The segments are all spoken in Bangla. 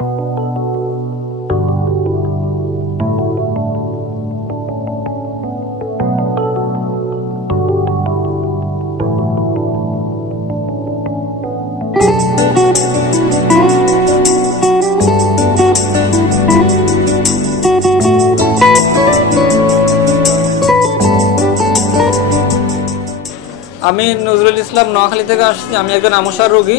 আমি নজরুল ইসলাম নোয়াখালী থেকে আসছি। আমি একজন আমসার রোগী।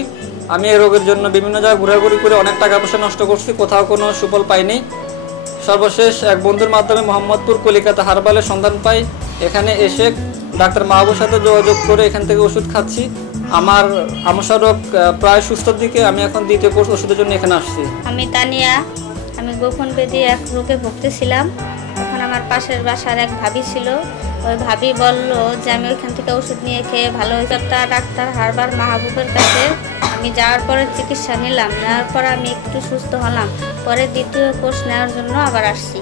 আমি এই রোগের জন্য বিভিন্ন জায়গায় ঘোরাঘুরি করে অনেক টাকা পয়সা নষ্ট করছি, কোথাও কোনো সুফল পাইনি। সর্বশেষ এক বন্ধুর মাধ্যমে মোহাম্মদপুর কলিকাতা হারবালের সন্ধান পাই। এখানে এসে ডাক্তার মাহবুবের সাথে যোগাযোগ করে এখান থেকে ওষুধ খাচ্ছি। আমার আমসার রোগ প্রায় সুস্থর দিকে। আমি এখন দ্বিতীয় কোর্স ওষুধের জন্য এখানে আসছি। আমি তানিয়া। আমি গোপন বেদি এক রোগে ভুগতেছিলাম। তখন আমার পাশের বাসার এক ভাবি ছিল। ওই ভাবি বলল যে আমি ওইখান থেকে ওষুধ নিয়ে খেয়ে ভালো হয়েছে। ডাক্তার হারবার মাহবুবের কাছে আমি যাওয়ার পরে চিকিৎসা নিলাম। নেওয়ার পর আমি একটু সুস্থ হলাম। পরে দ্বিতীয় কোর্স নেওয়ার জন্য আবার আসছি।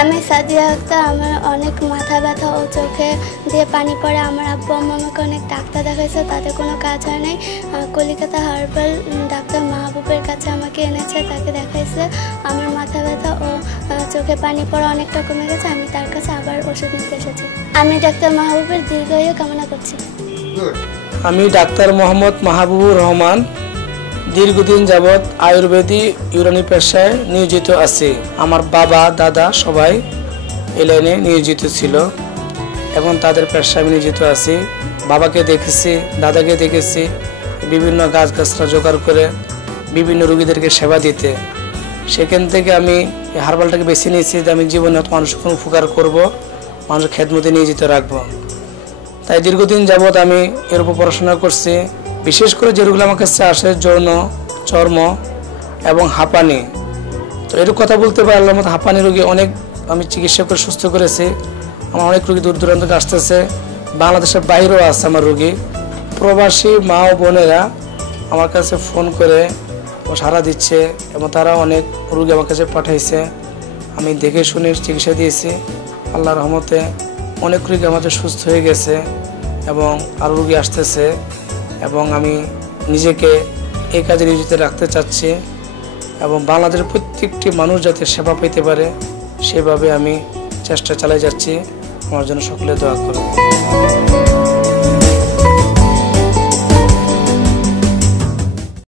আমি সাদিয়া আক্তার। আমার অনেক মাথা ব্যথা ও চোখে দিয়ে পানি পড়ে। আমার আব্বু আম্মু আমাকে অনেক ডাক্তার দেখাইছে, তাতে কোনো কাজ হয় নাই। কলিকাতা হারবাল ডাক্তার মাহবুবের কাছে আমাকে এনেছে, তাকে দেখাইছে। আমার মাথা ব্যথা ও চোখে পানি পড়া অনেকটা কমে গেছে। আমি তার কাছে আবার ওষুধ নিতে এসেছি। আমি ডাক্তার মাহবুবের দীর্ঘায়ু কামনা করছি। আমি ডাক্তার মোহাম্মদ মাহবুবুর রহমান। দীর্ঘদিন যাবৎ আয়ুর্বেদী ইউনানি পেশায় নিয়োজিত আছি। আমার বাবা দাদা সবাই এই লাইনে নিয়োজিত ছিল, এখন তাদের পেশায় আমি নিয়োজিত আছি। বাবাকে দেখেছি, দাদাকে দেখেছি বিভিন্ন গাছগাছরা জোগাড় করে বিভিন্ন রোগীদেরকে সেবা দিতে। সেখান থেকে আমি এই হারবালটাকে বেছে নিয়েছি যে আমি জীবনে মানুষের কোনো উপকার করবো, মানুষের খেদমতে নিয়োজিত রাখবো। তাই দীর্ঘদিন যাবৎ আমি এর উপর পড়াশোনা করছি। বিশেষ করে যে রোগগুলো আমার কাছে আসে, যৌন, চর্ম এবং হাঁপানি। তো এর কথা বলতে পারি আল্লাহর মতো হাঁপানি রোগী অনেক আমি চিকিৎসা করে সুস্থ করেছি। আমার অনেক রোগী দূর দূরান্ত থেকে আসতেছে, বাংলাদেশের বাইরেও আছে আমার রোগী। প্রবাসী মা ও বোনেরা আমার কাছে ফোন করে সাড়া দিচ্ছে এবং তারা অনেক রোগী আমার কাছে পাঠাইছে। আমি দেখে শুনে চিকিৎসা দিয়েছি। আল্লাহর রহমতে অনেক রোগী আমাদের সুস্থ হয়ে গেছে এবং আরও রোগী আসতেছে এবং আমি নিজেকে এই কাজে নিয়োজিত রাখতে চাচ্ছি এবং বাংলাদেশের প্রত্যেকটি মানুষ যাতে সেবা পেতে পারে সেভাবে আমি চেষ্টা চালিয়ে যাচ্ছি। আমার জন্য সকলে দোয়া করুন।